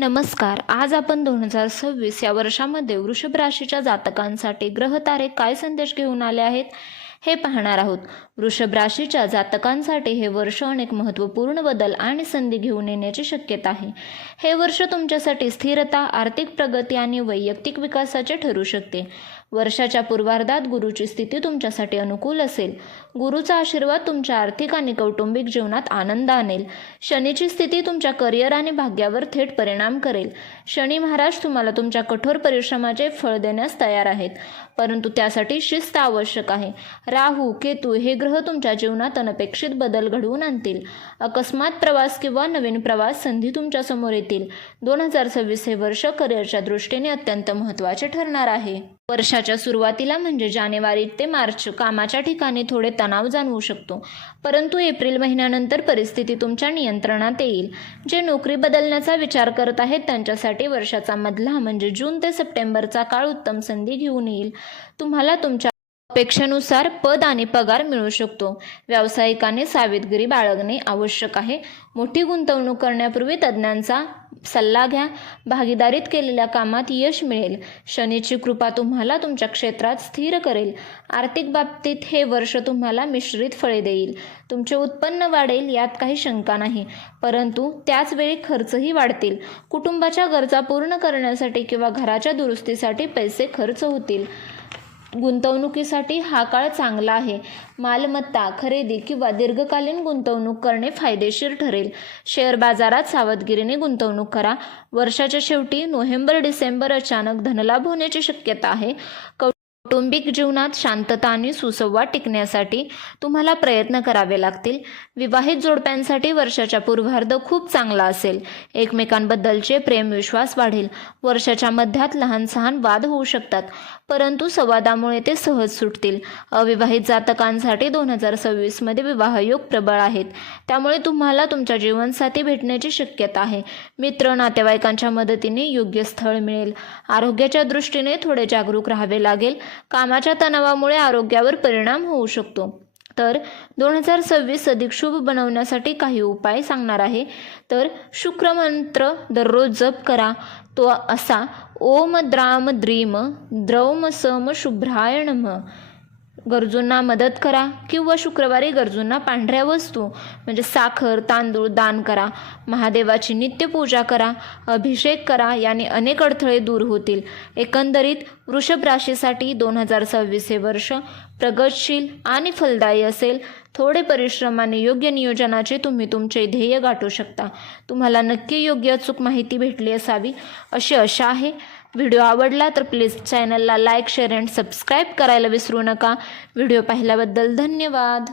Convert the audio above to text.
नमस्कार. आज आपण 2026 या वर्षामध्ये वृषभ राशीच्या जातकांसाठी ग्रहतारे काय संदेश घेऊन आले आहेत हे पाहणार आहोत. वृषभ राशीच्या जातकांसाठी हे वर्ष अनेक महत्त्वपूर्ण बदल आणि संधी घेऊन येण्याची शक्यता आहे. हे वर्ष तुमच्यासाठी स्थिरता, आर्थिक प्रगती आणि वैयक्तिक विकासाचे ठरू शकते. वर्षाच्या पूर्वार्धात गुरुची स्थिती तुमच्यासाठी अनुकूल असेल. गुरुचा आशीर्वाद तुमच्या आर्थिक आणि कौटुंबिक जीवनात आनंद आणेल. शनीची स्थिती तुमच्या करिअर आणि भाग्यावर थेट परिणाम करेल. शनी महाराज तुम्हाला तुमच्या कठोर परिश्रमाचे फळ देण्यास तयार आहेत, परंतु त्यासाठी शिस्त आवश्यक आहे. राहू, केतू हे ग्रह तुमच्या जीवनात अनपेक्षित बदल घडवून आणतील. अकस्मात प्रवास किंवा नवीन प्रवास संधी तुमच्या समोर येतील. 2026 हे वर्ष करिअरच्या दृष्टीने अत्यंत महत्त्वाचे ठरणार आहे. वर्षाच्या सुरुवातीला म्हणजे जानेवारी ते मार्च कामाच्या ठिकाणी थोडे तणाव जाणवू शकतो, परंतु एप्रिल महिन्यानंतर परिस्थिती तुमच्या नियंत्रणात येईल. जे नोकरी बदलण्याचा विचार करत आहेत त्यांच्यासाठी वर्षाचा मधला म्हणजे जून ते सप्टेंबरचा काळ उत्तम संधी घेऊन येईल. तुम्हाला तुमच्या अपेक्षेनुसार पद आणि पगार मिळू शकतो. व्यावसायिकाने सावधगिरी बाळगणे आवश्यक आहे. मोठी गुंतवणूक करण्यापूर्वी तज्ज्ञांचा सल्ला घ्या. भागीदारीत केलेल्या कामात यश मिळेल. शनीची कृपा तुम्हाला तुमच्या क्षेत्रात स्थिर करेल. आर्थिक बाबतीत हे वर्ष तुम्हाला मिश्रित फळे देईल. तुमचे उत्पन्न वाढेल यात काही शंका नाही, परंतु त्याच वेळी खर्चही वाढतील. कुटुंबाच्या गरजा पूर्ण करण्यासाठी किंवा घराच्या दुरुस्तीसाठी पैसे खर्च होतील. गुंतवणुकीसाठी हा काळ चांगला आहे. मालमत्ता खरेदी किंवा दीर्घकालीन गुंतवणूक करणे फायदेशीर ठरेल. शेअर बाजारात सावधगिरीने गुंतवणूक करा. वर्षाच्या शेवटी नोव्हेंबर-डिसेंबर अचानक धनलाभ होण्याची शक्यता आहे. कौटुंबिक जीवनात शांतता आणि सुसंवाद टिकण्यासाठी तुम्हाला प्रयत्न करावे लागतील. विवाहित जोडप्यांसाठी वर्षाच्या पूर्वार्ध खूप चांगला असेल. एकमेकांबद्दलचे प्रेमविश्वास वाढेल. वर्षाच्या मध्यात लहान-सहान वाद होऊ शकतात, परंतु संवादामुळे ते सहज सुटतील. अविवाहित जातकांसाठी 2026 मध्ये विवाहयोग प्रबळ आहेत, त्यामुळे तुम्हाला तुमच्या जीवनसाथी भेटण्याची शक्यता आहे. मित्र नातेवाईकांच्या मदतीने योग्य स्थळ मिळेल. आरोग्याच्या दृष्टीने थोडे जागरूक राहावे लागेल. कामाच्या तणावामुळे आरोग्यावर परिणाम होऊ शकतो. तर 2026 अधिक शुभ बनवण्यासाठी काही उपाय सांगणार आहे. तर शुक्र मंत्र दररोज जप करा. तो असा: ओम द्राम द्रीम द्रौम सम शुभ्राय नमः. गरजूंना मदत करा किंवा शुक्रवारी गरजूंना पांढऱ्या वस्तू म्हणजे साखर, तांदूळ दान करा. महादेवाची नित्यपूजा करा, अभिषेक करा. याने अनेक अडथळे दूर होतील. एकंदरीत वृषभ राशीसाठी 2026 हे वर्ष प्रगतशील आणि फलदायी असेल. थोडे परिश्रम आणि योग्य नियोजनाचे तुम्ही तुमचे ध्येय गाठू शकता. तुम्हाला नक्की योग्य अचूक माहिती भेटली असावी अशी आशा आहे. व्हिडिओ आवडला तर प्लीज चॅनलला लाईक, शेअर अँड सबस्क्राईब करायला विसरू नका. व्हिडिओ पाहिल्याबद्दल धन्यवाद.